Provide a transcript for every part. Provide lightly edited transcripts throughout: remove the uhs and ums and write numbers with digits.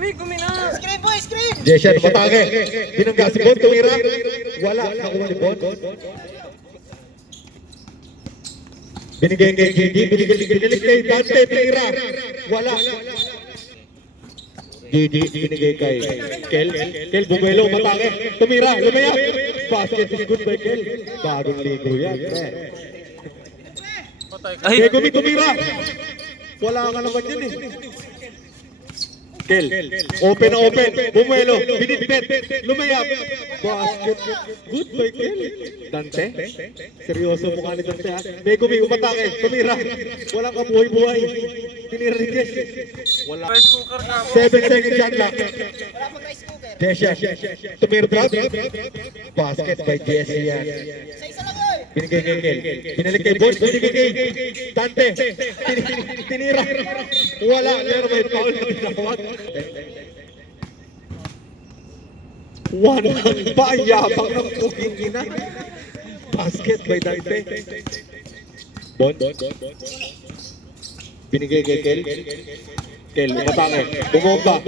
Megumi na. Screen boy, screen! Jeshan, matake. Binangga si Bon, tumira. Wala, nakuha ni Bon. Binigay kay Gigi, binigay kay Dante, tumira. Wala. Gigi, binigay kay Kel. Kel, bumelo, matake. Tumira, lumayap. Basket is good by Kel. Bagong ligo yan. Ay, Megumi, tumira. Wala ka naman yan eh. Kel, open na open, bumelo, binitbet, lumayap, basket, good by Kel. Dante, seryoso mukha ni Dante ha. Megumi, umatake, tumira, walang kabuhay-buhay, tinira ni Jess. Wala. rice cooker ka ako. 7 seconds shot lock. Wala pang rice cooker. Jesha, tumira drop, basket by Jesse yan. Isa lang yun! Binigay kay Kel, binalik kay Bon, binigay kay Dante, tinira, wala, pero may foul na tinawag. One pa, yabang ng puging ina. Basket by Dante. Bon, binigay kay Kel. Kel, matake, bumomba.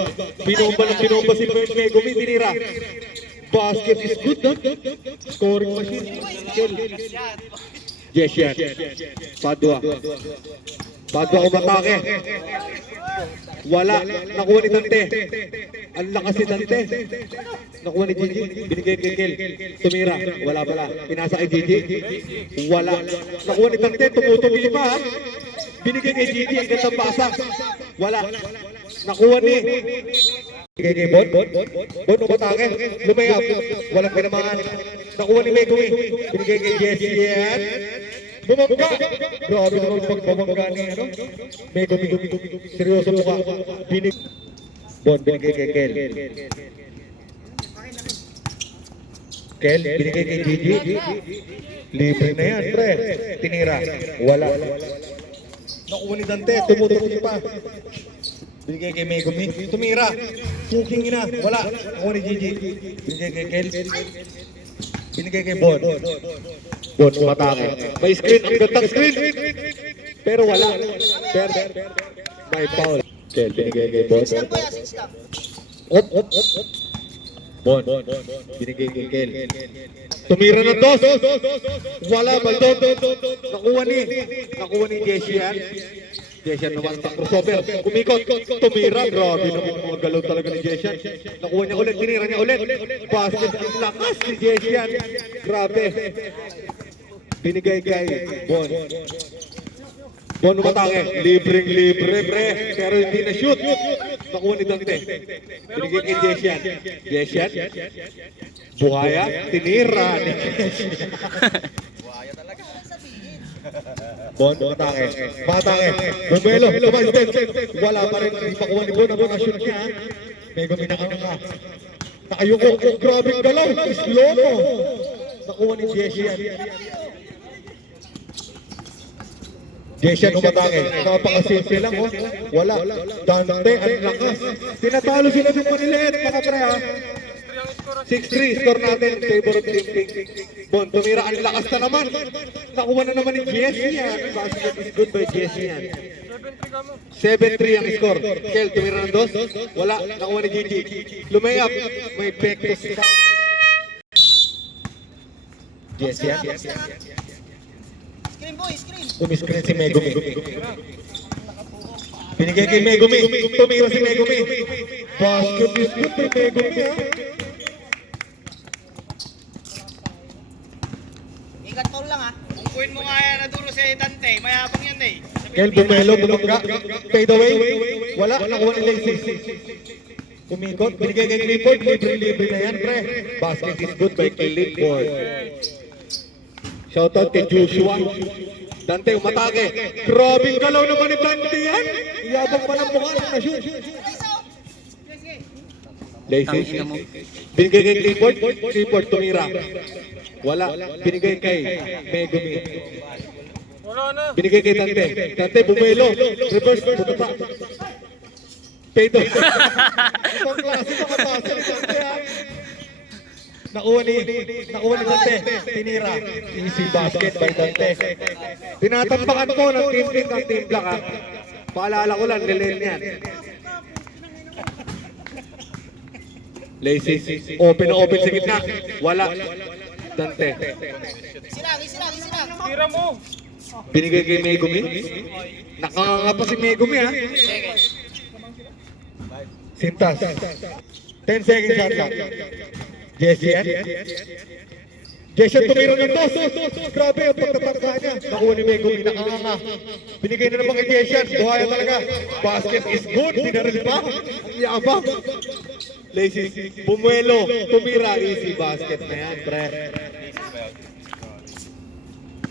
Binomba si Megumi, tinira. Basket is good, no? Scoring machine. Kel. Jeshan. Padua. Padua umatake. Wala. Nakuha ni Dante. Ang lakas ni Dante. Nakuha ni Gigi. Binigay kay Kel. Tumira. Wala pala. Pinasa kay Gigi. Wala. Nakuha ni Dante. Tumutuloy pa ha. Binigay kay Gigi. Ang gandang basa. Wala. Nakuha ni binigay kay Bon. Bon umatake. Lumayap. Walang pinamaan. Nakuha ni Megumi. Binigay kay Jesse yan. Bumangga! Grabe naman pagbabangga ni ano? Megumi. Seryoso mo ka. Bon, binigay kay Kel. Kel, binigay kay Gigi. Libre na yan, pre. Tinira. Wala. Nakuha ni Dante. Tumutuloy pa. Binigay kay Megumi. Tumira. Puking ina. Wala. Nakuha ni Gigi. Binigay kay Kel. Binigay kay Bon. Bon, umatake. May screen. Ang gandang screen. Pero wala. Pero may foul. Kel, binigay kay Bon. 6 lang kuya, 6 lang. Op. Bon. Binigay kay Kel. Tumira ng dos. Wala. Baldon. Nakuha ni Jeshan. Jeshan naman sa crossover. Kumikot. Tumira. Grabe naman mga galaw talaga ni Jeshan. Nakuha niya ulit. Tinira niya ulit. Basket. Ang lakas ni Jeshan. Grabe. Binigay kay Bon. Bon umatake. Libre, pre. Pero hindi na shoot. Nakuha ni Dante. Binigay kay Jeshan. Jeshan. Buhaya. Tinira ni Jeshan. Bon, matake. Bumelo, lumastep. Wala pa rin. Hindi pa kuha ni Bon ang mga shoot niya. Megumi na ka. Nakayuko. Grabe galaw. Slow mo. Nakuha ni Jeshan. Jeshan umatake. Napakasimple lang, oh. Wala. Dante, ang lakas. Tinatalo sila ng Manilet, mga pre, ha. 6-3, score natin. Favor of Team Pink. Bon, tumira. Ang lakas na naman. Nakuha na naman ni Jesse yan. Basket is good by Jesse yan. 7-3 ang score. Kel, tumira ng dos. Wala. Nakuha ni Gigi. Lumayap. May pektos. Jesse yan. Screen boy, screen! Umiscreen si Megumi. Binigay kay Megumi. Tumira si Megumi. Basket is good by Megumi, ha. Ingat foul lang ha. Ungkuin mo nga yan, naduro si Dante. Mayabang yan eh. Kel, bumelo, bumangga. Fade away. Wala. Nakuha ni Lacey. Kumikot. Binigay kay Clifford. Libre na yan, pre. Basket is good by Clifford. Shoutout kay Joshua. Dante, umatake. Grabing galaw naman ni Dante yan. Iyabang pa ng mukha na shoot. Lacey. Binigay kay Clifford. Clifford, tumira. Wala. Binigay kay Megumi. Wala na. Binigay kay Dante. Dante, bumelo. Reverse, puto pa. Pedo. Ibang klase na katasa ni Dante, ha. Nakuha ni Dante. Tinira. Easy basket by Dante. Tinatambakan ko ng Team Pink ang Team Black, ha. Paalala ko lang, nilin yan. Lazy. Open na open sa gitna. Wala. Dante. Isilang, isilang, isilang. Tira mo. Binigay kay Megumi. Nakanganga pa si Megumi ha. Sintas. 10 seconds shot lang. Jessian. Jessian tumira ng dos. Grabe ang pagtatangka niya. Nakuha ni Megumi. Nakanganga. Binigay na naman kay Jessian. Buhaya talaga. Basket is good. Dinaril pa. Ang yabang. Lazy. Bumuelo. Tumira. Easy basket na yan, pre.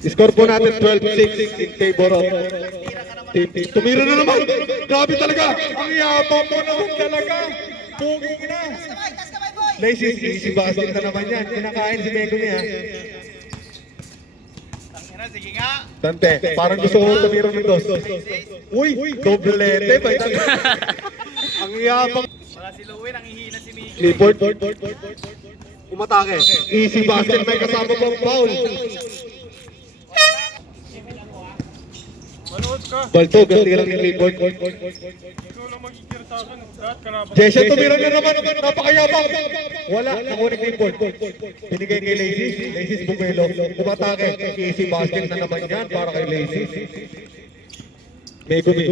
Score po natin 12-6 in favor of Team P. Tumira na naman! Grabe talaga! Ang yabang mo naman talaga! Puging na! Kamay, tas kamay, boy. Lazy, easy basket na naman yan. Kinakain si Megumi ha. Tangina, sige nga. Dante, parang gusto ko tumira ng dos. Uy! Doblete! Ang yabang! Wala si Louie, nangihina si Miggy. Clifford. Umatake. Easy basket, may kasama pang foul. Manood ka. Baltog, ang tira ni Clifford. Ikaw lang magigir sa akin. Lahat ka na ba? Jessian tumira na naman, napakayabang. Wala, nakuha ni Clifford. Binigay kay Lazy, Lazy's bumelo. Umatake, easy basket na naman yan para kay Lazy. Megumi.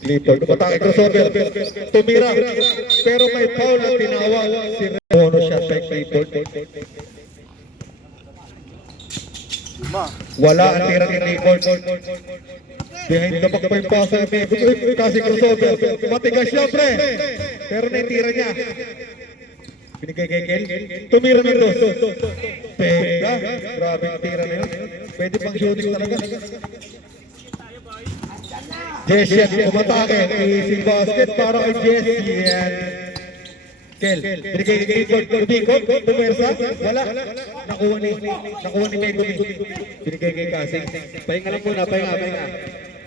Clifford, umatake crossover. Tumira, pero may foul na tinawag. Si Bono siya kay Clifford. Wala ang tira ni Clifford. Behind the back pa yung pasa ni Megumi. Kasi crossover. Matigas siya, pre. Pero naitira niya. Binigay kay Kel. Tumira ng dos. Pega. Grabe ang tira na yun. Pwede pang shooting talaga. Jessian, umatake. Easy basket para kay Jessian. Kel, binigay kay Clifford. Bikot, pumersa. Wala. Nakuha ni Megumi. Binigay kay Kasing. Pahinga lang muna, pahinga.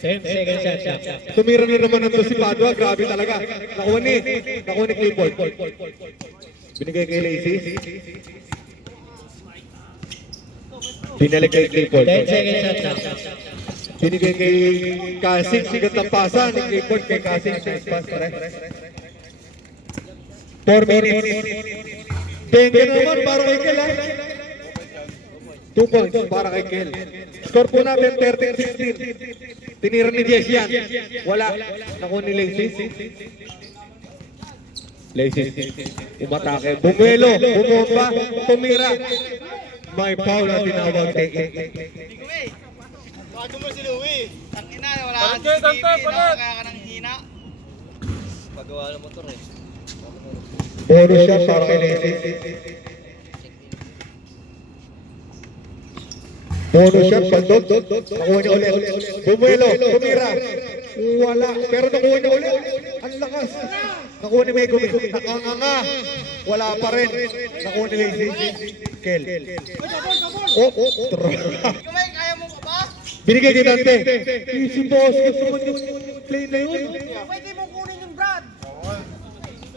10 seconds shot. Tumira na naman ng dos si Padua. Grabe talaga. Nakuha ni Clifford. Binigay kay Lazy. Binalik kay Clifford. 10 seconds shot. Binigay kay Kasing. Sigat ng pasa ni Clifford kay Kasing. Nice pass, pare. 4 minutes. Tenga naman para kay Kel ha. 2 points para kay Kel. Score po natin 13-16. Tinira ni Jessian. Wala. Nakuha ni Lazy. Lazy. Umatake. Bumuelo. Bumomba. Tumira. May foul na tinawag kay Miggy. Bago mo si Louie. Tangina, wala Palit kang kayo, CCTV, Dante, no? palit. Kaya ka nang hina. Pagawa ng motor eh. bonus shot para kay Lazy. Bonus shot. Baldog. Nakuha niya ulit. Bumuelo. Tumira. Wala. Pero nakuha niya ulit. Ang lakas. Nakuha ni Megumi. Nakanganga. Wala pa rin. Nakuha ni Lazy. Kel. Kumay, kaya mo ba? Binigay kay Dante. Easy basket naman yung play na yun. Pwede mo kunin yung Brad.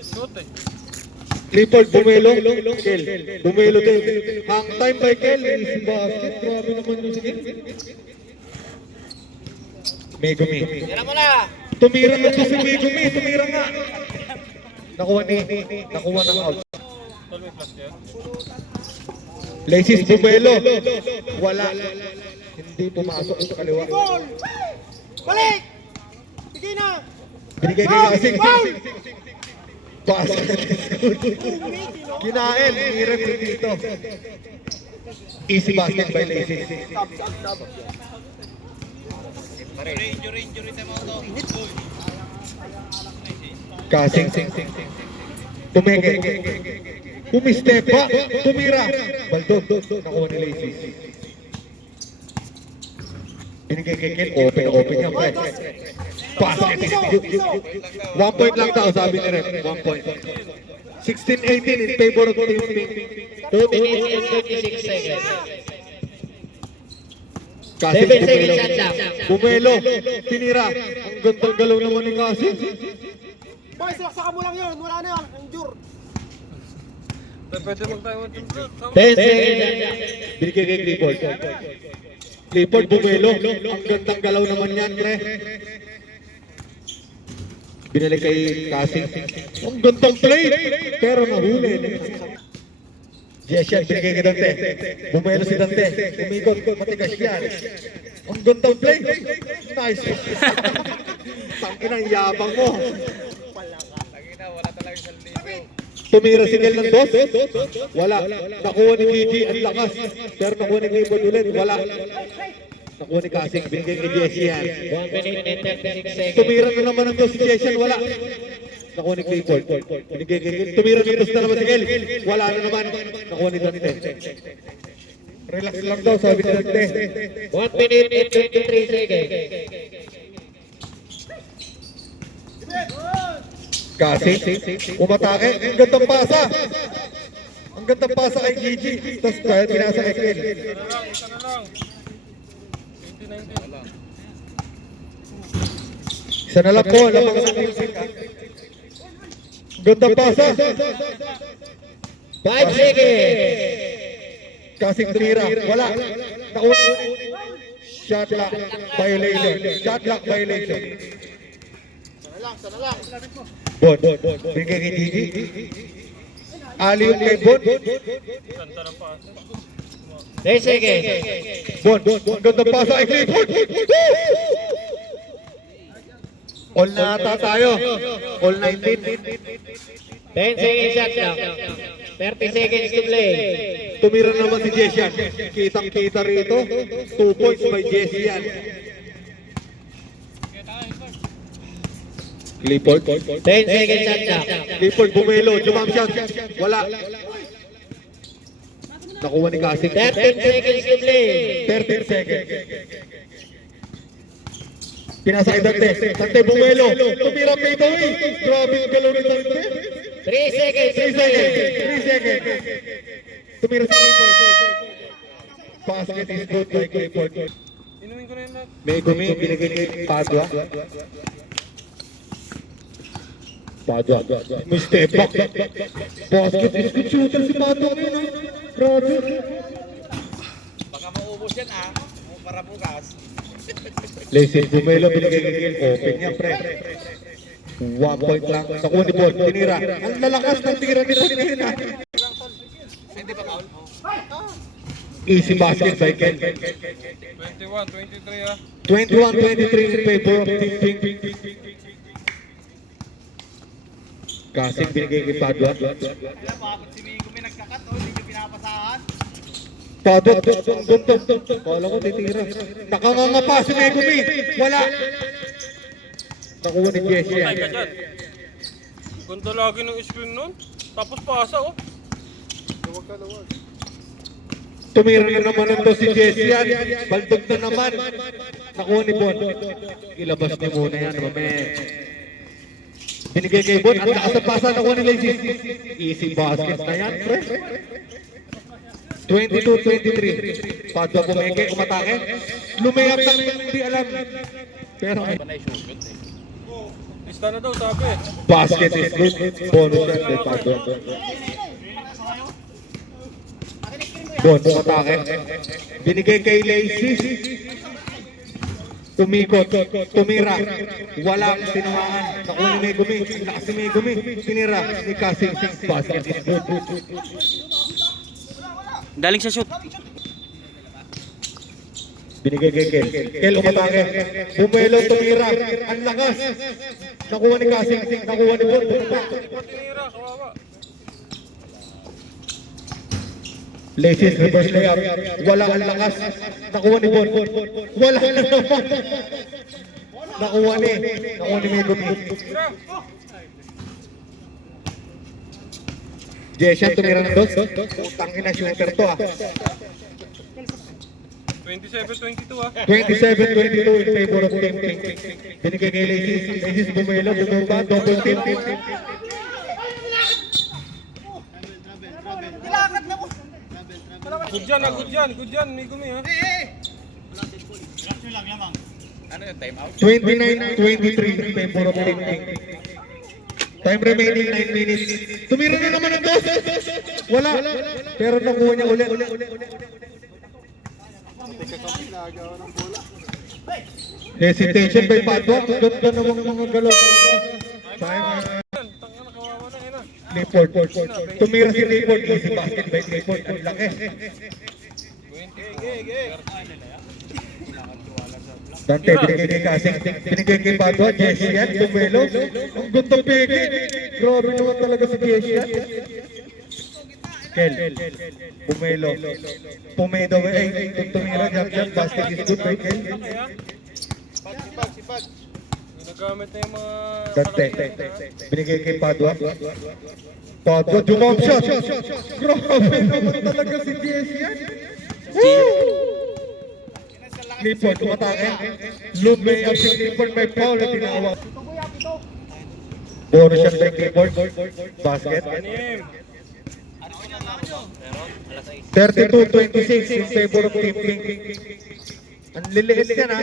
Shoot eh. Clifford, Bumuelo. Kel. Bumuelo din. Hang time by Kel. Easy basket. Grabe naman yung sige. Megumi. Tira mo na. Tumira na to si Megumi. Tumira nga. Nakuha ng out. Lazy's Bumuelo. Wala. Hindi pumasok sa kaliwa. Balik! Sige na! Binigay kay Kasing. Basket is good. Kinain. Hirap din dito. Easy basket by Lazy. Injury tayo mo to. Kasing. Tumeke. Pumistep pa. Tumira. Baldog. Nakuha ni Lazy. Binigay kay Kel. Open niya. Basket is good. 1 point lang daw, sabi ni Rep. 1 point. 16-18 in favor of Team Pink. 2 minutes and 56 seconds. Kasing 7 seconds shot lang. Bumuelo. Tinira. Ang gandang galaw naman ni Kasing. Boy, silaksakan mo lang yun. Wala na yan. Endure. Pwede magtayo. 10 seconds shot. Binigay kay Clifford. Clifford Bumelo. Ang gandang galaw naman yan, pre. Binalik kay Casing. Ang gandang play. Pero nahuli. Yes, yan. Binigay kay Dante. Bumelo si Dante. Umikot. Matigas yan. Ang gandang play. Nice. Tangin ang yabang mo. Tumira si Kel ng dos. Wala. Nakuha ni Gigi ang lakas. Pero nakuha ni Clifford ulit. Wala. Nakuha ni Casing. Binigay kay Jesse yan. 1 minute and 36 seconds. Tumira na naman ang dos si Jesse. Wala. Nakuha ni Clifford. Binigay kay Kel. Tumira ng dos na naman si Kel. Wala na naman. Nakuha ni Dante. Relax lang daw, sabi ni Dante. 1 minute and 23 seconds. Casing, umatake. Ang gandang pasa. Ang gandang pasa kay Gigi. Tapos kaya pinasa kay Kel. Isa na lang po. Lamang sa music. Gandang pasa. 5 seconds. Casing tumira. Wala. Nakuha. Shot lock violation. Shot lock violation. Sana lang. Bon. Bigay kay Gigi. Ali yung kay Bon. 10 seconds. Bon. Ang gandang pasa kay Clifford. All na ata tayo. All 19. 10 seconds shot clock. 30 seconds to play. Tumira naman si Jesse. Kitang-kita rito. 2 points by Jesse yan. Clifford. 10 seconds shot clock. Clifford Bumelo. Jumam shot. Wala. Nakuha ni Casing. 13 seconds to play. 13 seconds. Pinasa kay Dante. Dante Bumelo. Tumira pay the way. Grabe yung galaw ni Dante. 3 seconds to 3 play. seconds. Tumira si Clifford. Basket is good by Clifford. May gumi. Binigay kay Padua. Padua. May step back. Basket is good shooter si Padua ngayon. Grabe. Baka maubos yan para bukas. Lazy Bumelo, binigay kay Gil. Open niya, pre. 1 point lang. Nakuha ni Bon. Tinira. Ang lalakas ng tira ni Bon ngayon, ha. Hindi pa foul? Easy basket by Ken. 21-23 ah. 21-23 in favor of Team Pink. Kasing binigay kay Padua. Bakit si Migo may nagkakat hindi niyo pinapasahan? Padua, ang ganda. Kala ko titira. Nakanganga si Megumi. Wala. Nakuha ni Jesse yan. Patay ka dyan. Ganda lagi ng screen nun. Tapos pasa oh. Tumira na naman ito si Jesse yan. Baldog na naman. Nakuha ni Bon. Ilabas niyo muna yan, mame. Binigay kay Bon. Ang lakas ng pasa. Nakuha ni Lazy. Easy basket na yan, pre. 22-23. Padua Bumeke, umatake. Lumayap ng hindi alam. Pero Lista na daw sabi. basket is good. Bonus yan kay Padua. Bon, umatake. Binigay kay Lazy. Tumikot, tumira. Walang sinuhaan. Nakuha ni Megumi. Lakas ni Megumi. Tinira ni Casing. Basket is good. Galing sa shoot. Binigay kay Kel. Kel umatake. Bumelo, tumira. Ang lakas. Nakuha ni Casing. Nakuha ni Bon. Tinira, kawawa. Laces reverse layup. Wala ang lakas. Nakuha ni Bon. Wala na naman. Nakuha ni Megumi. Jeshan tumira ng dos. Utang ina shooter to ah. 27-22 ah. 27-22 in favor of Team Pink. Binigay kay Laces. Laces Bumelo. Bumaba. Double team. Good dyan ah, good dyan. Good dyan, Megumi ah. Ano yung time out? 29-23 in favor of Team Pink. Time remaining 9 minutes. Tumira na naman ang dos. Wala. Pero nakuha niya ulit. Hesitation by Padua. Ang ganda namang mga galaw. Tanga na, kawawa na, ina. Clifford. Tumira si Clifford. Easy basket by Clifford. Ang laki. Dante, binigay kay Kasing. Binigay kay Padua. Jessian, Dumelo. Ang ganda peke. Grabe naman talaga si Jessian. Kel. Bumelo. Pumedo. Tumira dyan. Basket is good by Kel. Sipag. Ginagamit na yung mga... Dante. Binigay kay Padua. Padua, jump shot. Grabe naman talaga si Jessian. Clifford, tumatake. Loop may up si Clifford, may foul na tinawag. Bonus shot by Clifford. Basket. 32-26 in favor of Team Pink. Ang liliit yan ha.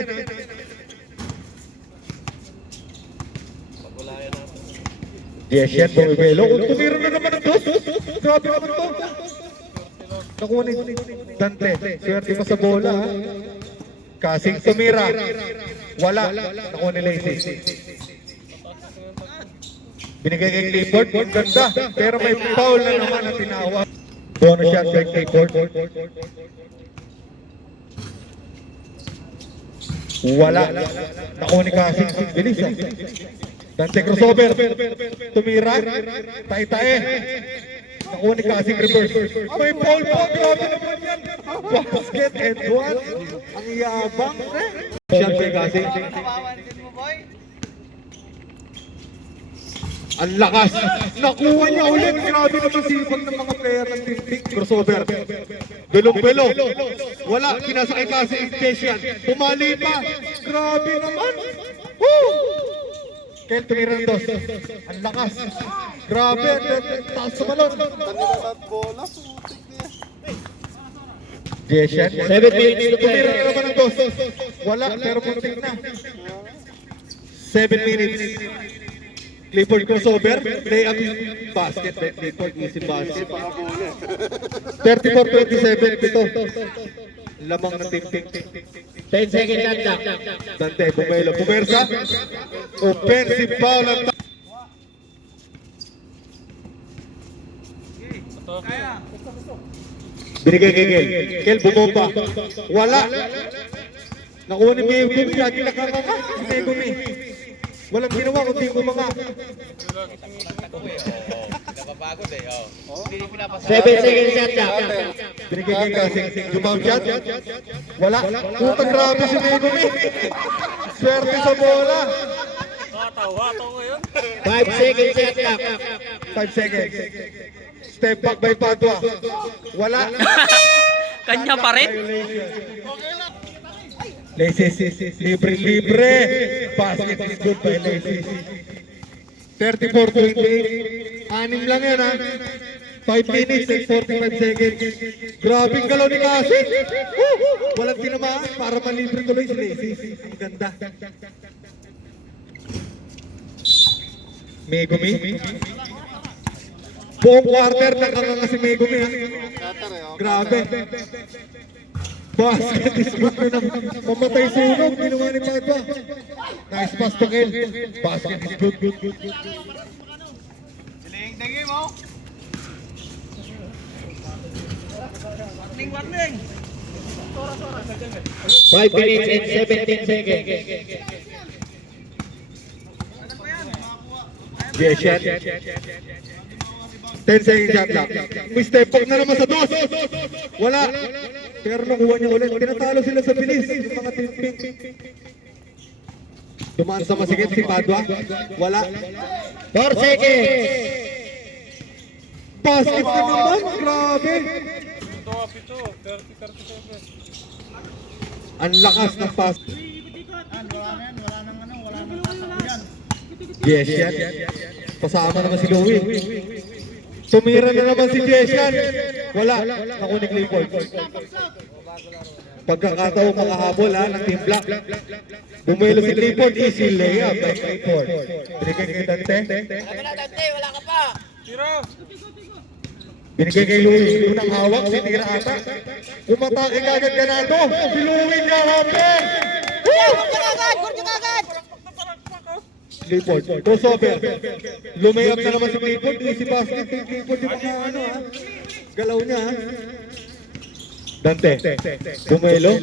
Jessian, bumibelo. Tumira na naman ang dos. Grabe naman to. Nakuha ni Dante. Swerte pa sa bola ha. Kasing tumira. Wala. Nakuha ni Lacey. Binigay kay Clifford. Ganda. Pero may foul na naman na tinawag. Bonus shot kay Clifford. Wala. Nakuha ni Kasing. Bilis ha. Dante crossover. Tumira. Tay-tae. Nakuha ni Kasing reverse. May foul po. Grabe naman yan. Basket and one. Ang yabang. Shot kay Kasing. Ang lakas. Nakuha niya ulit. Grabe naman sipag ng mga player ng Team Pink. Crossover. Belong-belo. Wala. Kinasa kay Kasing. Jessian. Pumali pa. Grabe naman. Woo! Kel, tumira ng dos. Ang lakas. Grabe. Taas sa balon. Jessian. 7 minutes to Tumira na play. naman ng dos. Wala. Pero puntik na. 7 minutes. Clifford crossover, layup basket by Clifford, easy basket. 34-27, ito. Lamang ng Team Pink. 10 seconds shot clock. Dante, Bumelo, Pumersa. Offensive foul at binigay kay Kel. Kel, bumomba. Wala. Nakuha ni Megumi, lagi nakakaka. Si Megumi. Walang ginawa kundi bumanga. 7 seconds shot clock. Binigay kay Kasing. Jump shot. Wala. Putang grabe si Megumi. Swerte sa bola. Hataw ngayon. 5 seconds shot clock. 5 seconds. Step back by Padua. Wala. Kanya pa rin. Lacey. Libre. Basket is good by Lacey. 34-28. 6 lang yan ha. 5 minutes and 45 seconds. Grabing galaw ni Kasing. Walang tinamaan para malibre tuloy si Lacey. Ang ganda. Megumi. Buong quarter nakakanga si Megumi ha. Grabe. Basket is good na mamatay sunog. Ginawa ni Padua. Nice pass to Kel. Basket is good. Dingin mo. Warning. 5 minutes and 17 seconds. Jessian. 10 seconds shot lang. May step back na naman sa dos. Wala. Pero nakuha niya ulit. Tinatalo sila sa bilis. Yung mga Team Pink. Dumaan sa masigit si Padua. Wala. 4 seconds. Basket na naman. Grabe. Ito, 30-37. Ang lakas ng pass. Jessian. Pasama naman si Louie. Tumira na naman si Jessian. Wala. Naku ni Clifford. Pagkakataon makahabol ha ng Team Black. Bumelo si Clifford. Easy layup by Clifford. Binigay kay Dante. Tira! Binigay kay Louie. Unang hawak, sinira ata. Umatake kagad Ganado. Si Louie niya hampir. Clifford, crossover. Lumayap na naman si Clifford. Easy basket. Clifford yung mga ano ha. Galaw niya ha. Dante, Bumelo.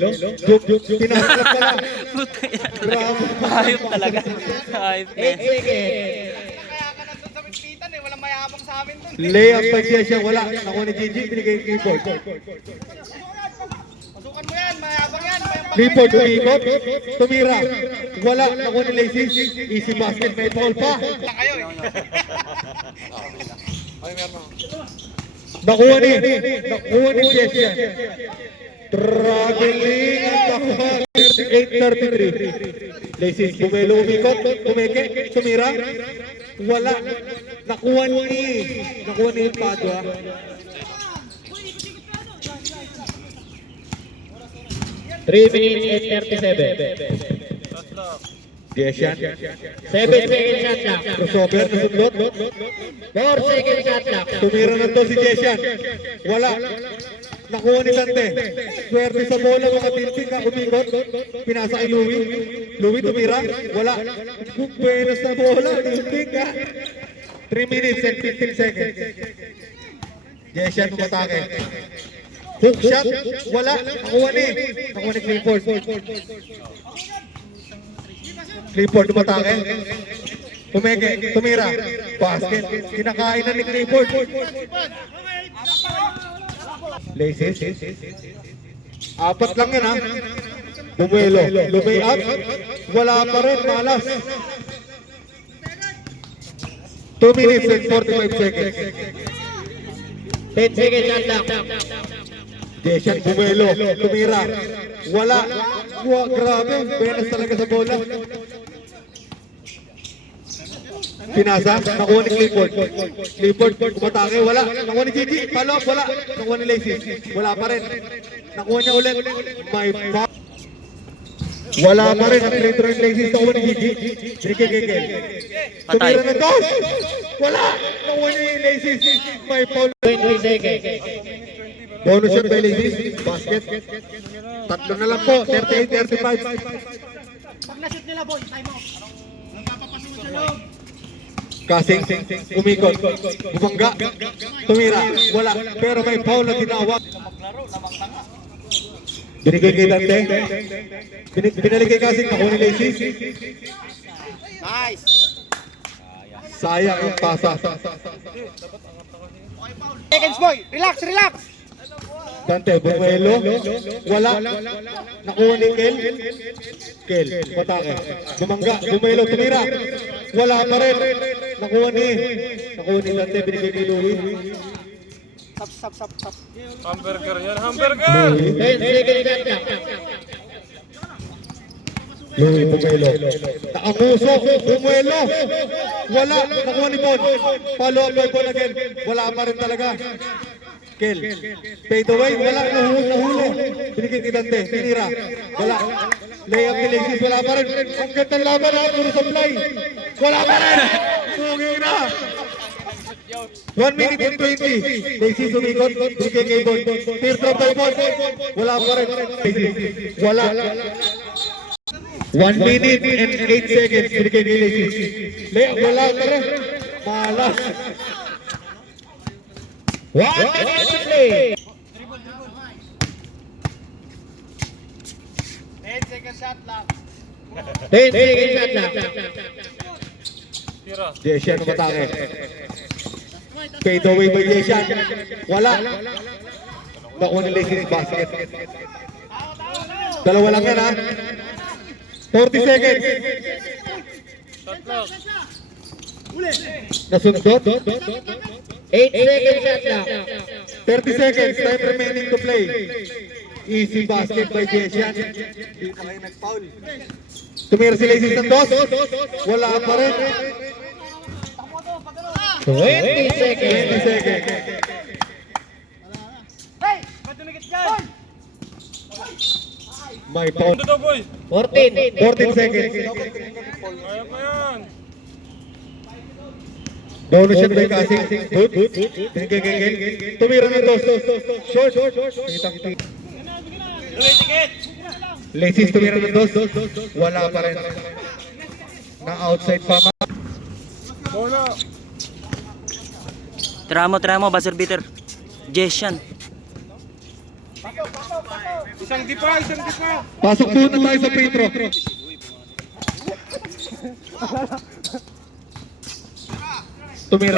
Tinakot pala. Puta yan. Bravo. Hayop talaga. Hayop na 8 yan. seconds. Kaya ka nandun sa Pagpitan eh, walang mayabang sa amin dun. Layup pa siya. Wala. Ako ni Gigi. Binigay kay Clifford. Pasukan mo yan, mayabang yan. Clifford umikot. Tumira. Wala. Ako ni Lacey. Easy basket. May foul pa. Lang kayo eh. Nakuha ni Jess yan. Traveling ang nakuha. 38-33. Lacey, Bumelo umikot. Umeke. Tumira. Wala. Nakuha ni Padua. Three minutes and 37. Jess yan. 7 seconds shot clock. Crossover. Nasundot. 4 seconds shot clock. Tumira na to si Jess yan. Wala. Nakuha ni Dante. Swerte sa bola mga tilting ka umikot. Pinasa kay Louie. Louie tumira. Wala. Buenos na bola. Tilting ka. 3 minutes and 15 seconds. Jess yan umatake. Hook shot. Wala. Nakuha ni Clifford. Clifford umatake. Umeke. Tumira. Basket. Kinakain na ni Clifford. Laces. Apat lang yan ha. Bumelo. Lumay up. Wala pa rin. Malas. 2 minutes and 45 seconds. 10 seconds shot clock. Jeshan Bumelo. Tumira. Wala. Grabe. Penas talaga sa bola. Pinasa, nakuha ni Clifford. Clifford, umatake, wala. Nakuha ni Gigi, follow up, wala. Nakuha ni Lacey, wala pa rin. Nakuha niya ulit. May foul. Wala pa rin. Ang free throw ni Lacey, nakuha ni Gigi. Binigay kay Kel. Tumira ng dos. Wala. Nakuha ni Lacey. May foul. 20 seconds. Bonus shot by Lacey. Basket. Tatlo na lang po. 38-35. Pag na-shoot nila, boy, time out. Kasing, umikot, bumangga, tumira, wala, pero may foul na tinawag. Binigay kay Dante, binalik kay Kasing, nakuha ni Lacey. Nice. Sayang yung pasa. Seconds boy, relax, relax. Dante, Bumelo, wala, nakuha ni Kel, patake, bumangga, Bumelo, tumira, wala pa rin, nakuha ni Dante, binigay kay Louie. Sap. Hamburger yan, hamburger! 10 seconds shot clock. Louie, Bumelo, naamuso, Bumelo, wala, nakuha ni Bon, follow up by Bon again, wala pa rin talaga. Kel, fade away, wala, nahuli, binigay kay Dante, tinira, wala, layup ni Lacey, wala pa rin, ang ganda ng laban ha, puro supply, wala pa rin, sugi na. 1 minute and 20, Lacey sumikot, binigay kay Bon, tear drop by Bon, wala pa rin, wala. 1 minute and 8 seconds, binigay kay Lacey, wala pa rin, malas. 1 minute to play. 10 second shot lang. 10 seconds shot clock. Tira. Jeshan umatake. Fade away by Jeshan. Wala. Nakuha ni Lacey basket. Dalawa lang yan ha. 40 seconds. Shot clock. Nasundot. 8 seconds shot clock. 30 seconds. Time remaining to play. Easy basket by Jeshan. Hindi pa kayo nag-foul. Tumira si Lacey ng dos. Wala pa rin. 20 seconds. 20 seconds. Hey! Ba't tumikit dyan? May foul. Ito daw boy! 14. 14 seconds. Kaya pa yan! Bonus shot by Casing. Good. Binigay kay Kel. Tumira ng dos. Short. Lesis tumira ng dos. Wala pa rin. Na outside pa. Tira mo, buzzer beater. Jess yan. Isang di pa. Pasok muna tayo sa Petro. Tumira.